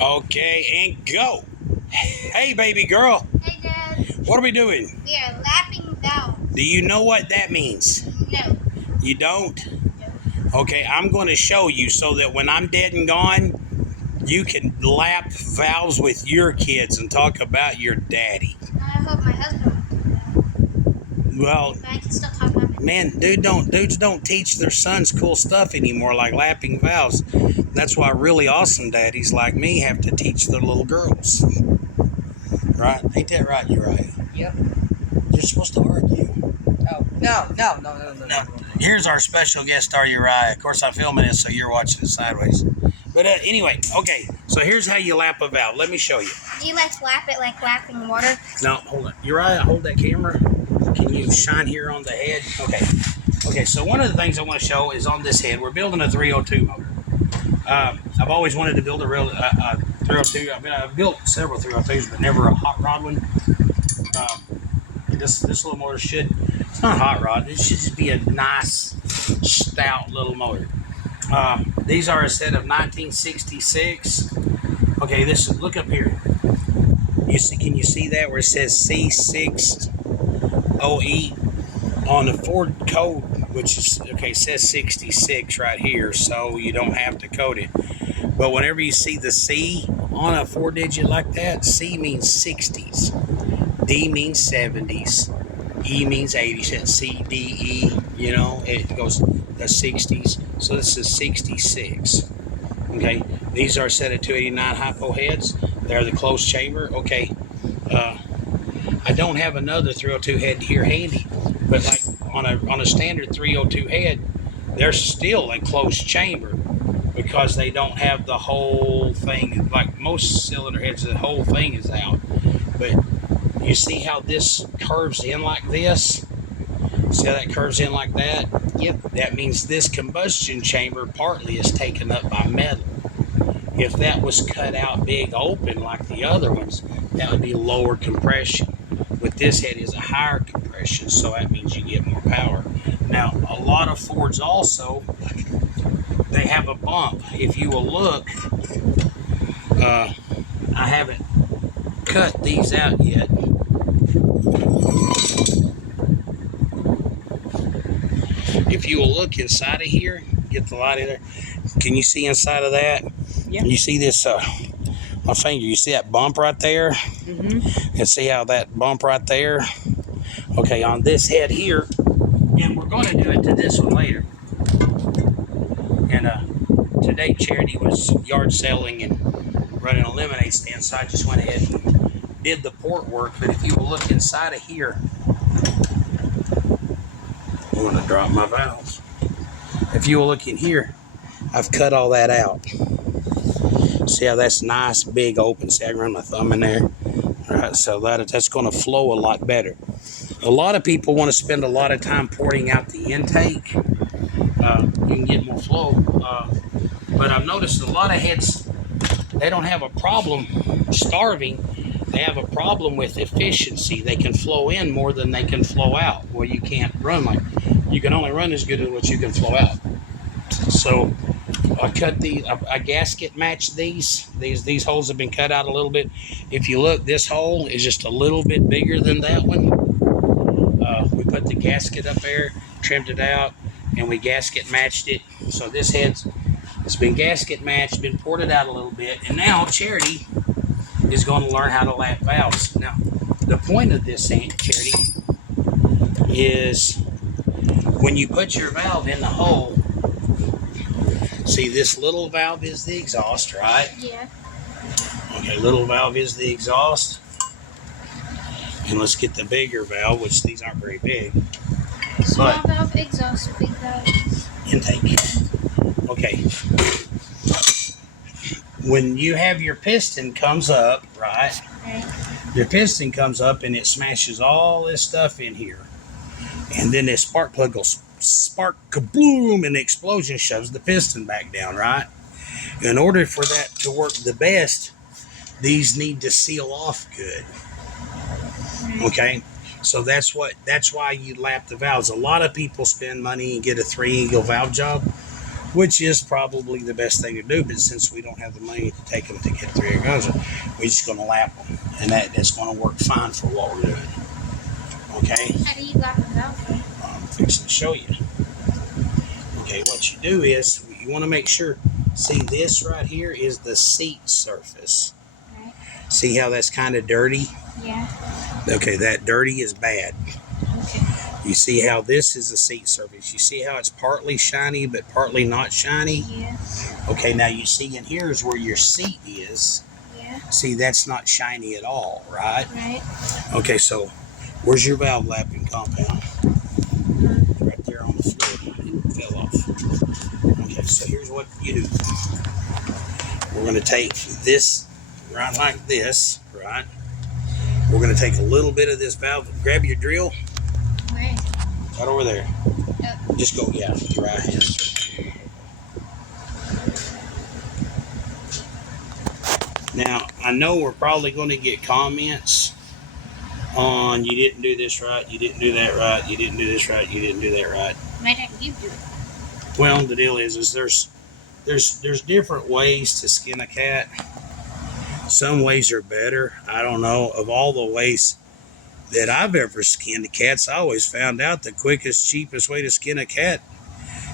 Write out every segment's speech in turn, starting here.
Okay, and go. Hey, baby girl. Hey, Dad. What are we doing? We are lapping valves. Do you know what that means? No. You don't? No. Okay, I'm going to show you so that when I'm dead and gone, you can lap valves with your kids and talk about your daddy. I hope my husband will. Well, But I can still talk about my man, dudes don't teach their sons cool stuff anymore, like lapping valves. That's why really awesome daddies like me have to teach their little girls. Right? Ain't that right, Uriah? Yep. You're supposed to argue. Oh, no. Here's our special guest star, Uriah. Of course, I'm filming this, so you're watching it sideways. But anyway, okay. So here's how you lap a valve. Let me show you. Do you like lap it like lapping water? No, hold on. Uriah, hold that camera. Can you shine here on the head? Okay. Okay, so one of the things I want to show is on this head. We're building a 302 motor. I've always wanted to build a real 302. I've built several 302s, but never a hot rod one. This little motor it's not a hot rod. It should just be a nice, stout little motor. These are a set of 1966. Okay, look up here. Can you see that where it says C6OE on the Ford code, which is okay, it says 66 right here, so you don't have to code it. But whenever you see the C on a 4-digit like that, C means 60s, D means 70s, E means 80s, C, D, E, it goes the 60s. So this is 66. Okay, these are a set of 289 hypo heads. They're the closed chamber. Okay, I don't have another 302 head here handy, but like on a standard 302 head, they're still a closed chamber because they don't have the whole thing. Like most cylinder heads, the whole thing is out. But you see how this curves in like this? See how that curves in like that? Yep. That means this combustion chamber partly is taken up by metal. If that was cut out big open like the other ones, that would be lower compression. But this head is a higher compression, so that means you get more power. Now, a lot of Fords also, they have a bump. If you will look, I haven't cut these out yet. If you will look inside of here, get the light in there. Can you see inside of that? Yeah. You see this, my finger, you see that bump right there? Mm-hmm. And see how that bump right there? Okay, on this head here, and we're going to do it to this one later. And today Charity was yard selling and running a lemonade stand, so I just went ahead and did the port work. But if you will look inside of here, I'm going to drop my valves. If you will look in here, I've cut all that out. See how that's nice, big, open. See, I can run my thumb in there. All right, so that's going to flow a lot better. A lot of people want to spend a lot of time porting out the intake. You can get more flow. But I've noticed a lot of heads, they don't have a problem starving. They have a problem with efficiency. They can flow in more than they can flow out. Well, you can't run you can only run as good as what you can flow out. So I gasket matched these. These holes have been cut out a little bit. If you look, this hole is just a little bit bigger than that one. We put the gasket up there, trimmed it out, and we gasket matched it. So this it's been gasket matched, been ported out a little bit, and now Charity is going to learn how to lap valves. Now, the point of this, Charity, is when you put your valve in the hole, see this little valve is the exhaust, right? Yeah. Okay, little valve is the exhaust. And let's get the bigger valve, which these aren't very big. Small valve, exhaust, big valve. Intake. Okay. When you have your piston comes up, right? Right. Your piston comes up and it smashes all this stuff in here. And then this spark plug goes spark kaboom, and the explosion shoves the piston back down, right? In order for that to work the best, these need to seal off good. Okay, so that's why you lap the valves. A lot of people spend money and get a 3-angle valve job. which is probably the best thing to do. But since we don't have the money to take them to get 3 guns, we're just going to lap them, and that's going to work fine for what we're doing. Okay. How do you lap the valve? I'm fixing to show you. Okay, what you do is you want to make sure. See, this right here is the seat surface. Right. See how that's kind of dirty? Yeah. Okay, that dirty is bad. Okay. You see how this is the seat surface. You see how it's partly shiny but partly not shiny? Yeah. Okay, now you see in here is where your seat is. Yeah. See, that's not shiny at all, right? Right. Okay, so where's your valve lapping compound? Right there on the floor. It fell off. Okay, so here's what you do. We're going to take this right like this, right? We're going to take a little bit of this valve. Grab your drill. Where? Right over there. Yep. Just go, yeah, with your right hand. Now, I know we're probably going to get comments on you didn't do this right, you didn't do that right, you didn't do this right, you didn't do that right. Why didn't you do it? Well, the deal is there's different ways to skin a cat. Some ways are better. I don't know. Of all the ways that I've ever skinned a cat, I always found out the quickest, cheapest way to skin a cat.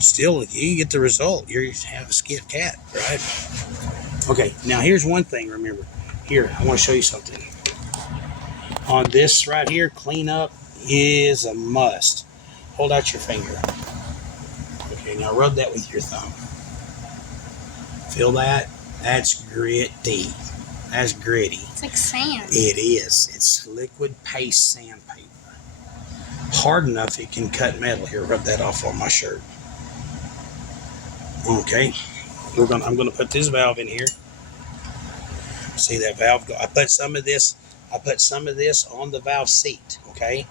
Still, you get the result. You have a skinned cat, right? Okay, now here's one thing, remember. Here, I want to show you something. On this right here, cleanup is a must. Hold out your finger. Okay, now rub that with your thumb. Feel that? That's gritty. That's gritty. It's like sand. It is. It's liquid paste sandpaper. Hard enough it can cut metal. Here, rub that off on my shirt. Okay. I'm gonna put this valve in here. See that valve go? I put some of this on the valve seat. Okay.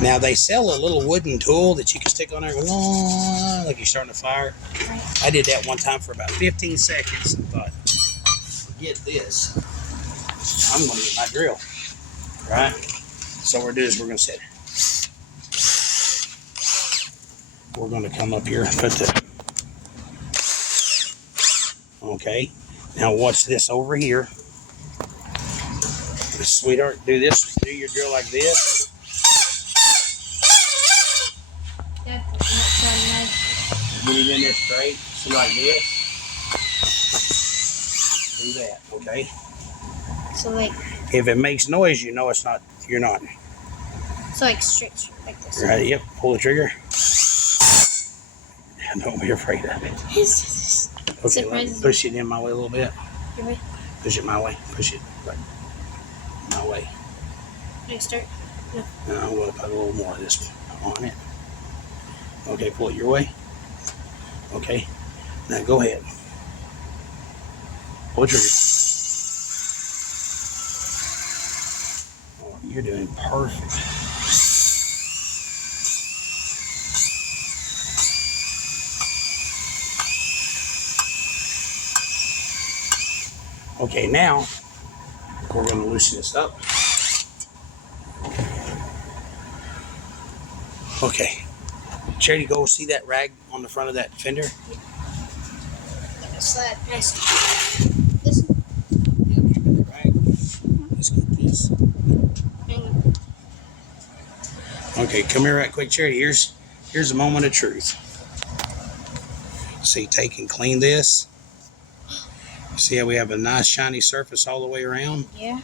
Now they sell a little wooden tool that you can stick on there, like you're starting a fire. Right. I did that one time for about 15 seconds and thought, forget this. I'm going to get my drill. Right? So what we're doing is we're going to set. We're going to come up here and put the. Okay. Now watch this over here. Sweetheart, do this. Do your drill like this. Dad, it's not so nice. Get it in there straight. See, like this. Do that, okay? So like, If it makes noise, you know it's not. You're not. so like straight like this. Right? Yep. Pull the trigger. Don't be afraid of it. Okay, let me push it in my way a little bit. Your way. Push it my way. Push it right my way. Can I start? Now I'm going to put a little more of this on it. Okay, pull it your way. Okay. Now go ahead. Pull the trigger. Oh, you're doing perfect. Okay, now we're going to loosen this up. Okay. Charity, go see that rag on the front of that fender? Slide. Nice. This. Rag. Let's get this. Hang on. Okay, come here right quick, Charity. Here's a moment of truth. See, take and clean this. See how we have a nice shiny surface all the way around? Yeah.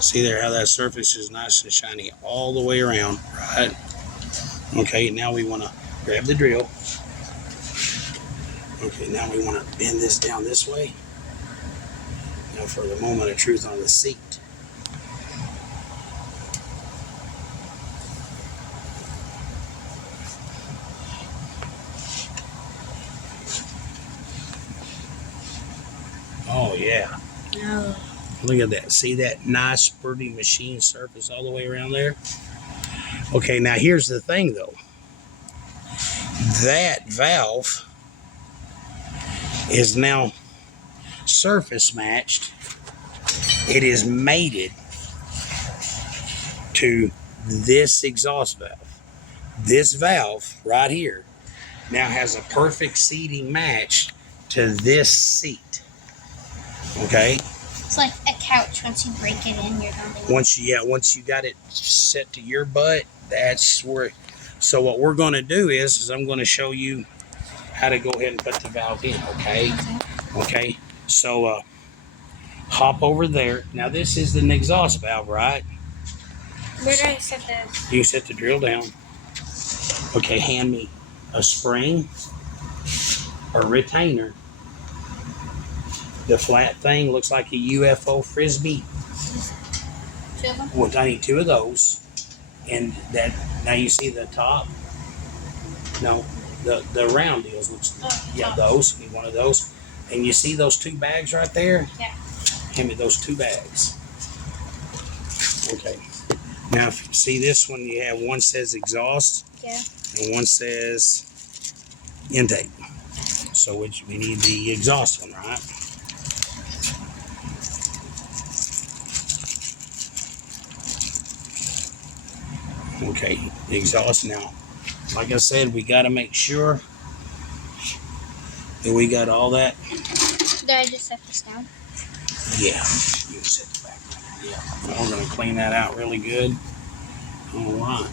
See there how that surface is nice and shiny all the way around, right? Okay, now we want to grab the drill. Okay, now we want to bend this down this way. Now for the moment of truth on the seat. Oh yeah. No. Look at that. See that nice sturdy machine surface all the way around there? Okay, now here's the thing though. That valve is now surface matched. It is mated to this exhaust valve. This valve right here now has a perfect seating match to this seat. Okay. It's like a couch. Once you break it in, you're done. Once you got it set to your butt, that's where. So what we're going to do is I'm going to show you how to go ahead and put the valve in. Okay. Okay. So hop over there. Now this is an exhaust valve, right? Where do I set this? You set the drill down. Okay. Hand me a spring, a retainer. The flat thing looks like a UFO frisbee. 2 of them? Well, I need 2 of those. And that, now you see the top? No, the round deals. Yeah, those. Need one of those. And you see those 2 bags right there? Yeah. Hand me those 2 bags. Okay. Now, if you see this one, you have one says exhaust. Yeah. And one says intake. So we need the exhaust one, right? Okay, the exhaust now. Like I said, we got to make sure that we got all that. Did I just set this down? Yeah, you set the back. Yeah, we're going to clean that out really good. All right.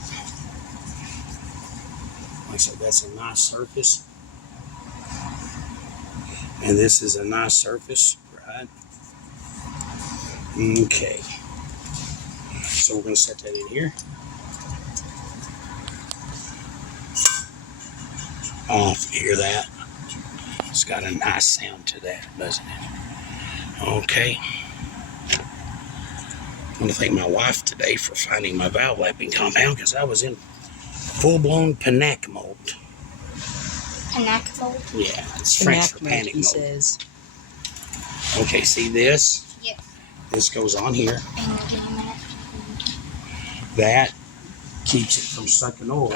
Like I said, that's a nice surface. And this is a nice surface, right? Okay. So we're going to set that in here. Oh, if you hear that, it's got a nice sound to that, doesn't it? Okay. I want to thank my wife today for finding my valve lapping compound because I was in full-blown panic mode. Panic mode? Yeah, it's French for panic he mode. says. Okay, see this? Yep. This goes on here. And give me a minute. That keeps it from sucking oil.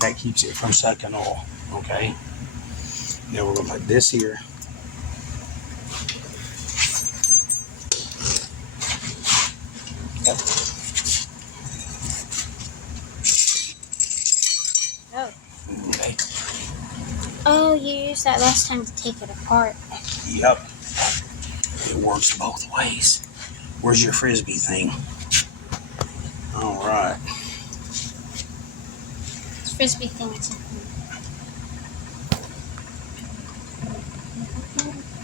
That keeps it from sucking oil. Okay. Now we're going to put this here. Oh. Okay. Oh, you used that last time to take it apart. Yep. It works both ways. Where's your frisbee thing? All right. This frisbee thing is